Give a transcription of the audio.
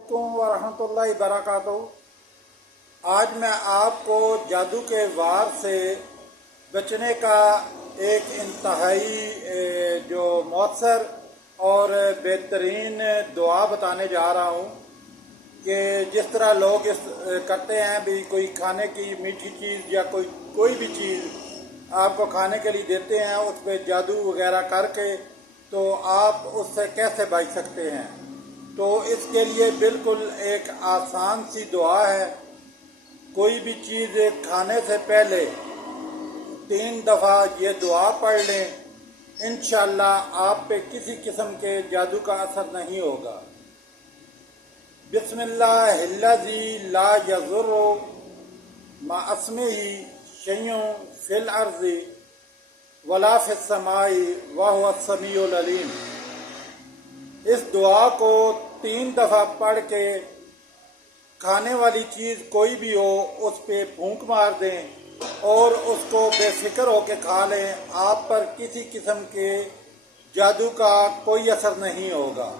अलैकुम वरहमतुल्लाहि वबरकातुहू। आज मैं आपको जादू के वार से बचने का एक इंतहाई जो मौसर और बेहतरीन दुआ बताने जा रहा हूँ कि जिस तरह लोग करते हैं भी, कोई खाने की मीठी चीज़ या कोई भी चीज़ आपको खाने के लिए देते हैं, उस पर जादू वगैरह करके तो आप उससे कैसे बच सकते हैं। तो इसके लिए बिल्कुल एक आसान सी दुआ है। कोई भी चीज़ खाने से पहले 3 दफ़ा ये दुआ पढ़ लें, इंशाअल्लाह आप पे किसी किस्म के जादू का असर नहीं होगा। बिस्मिल्लाहिल्लज़ी ला यज़ुर्रु मा अस्मिही शैउन फिल अर्ज़ि वला फिस समाई व हुवस समीउल अलीम। इस दुआ को 3 दफ़ा पढ़ के खाने वाली चीज़ कोई भी हो उस पे फूंक मार दें और उसको बेफिक्र होकर खा लें। आप पर किसी किस्म के जादू का कोई असर नहीं होगा।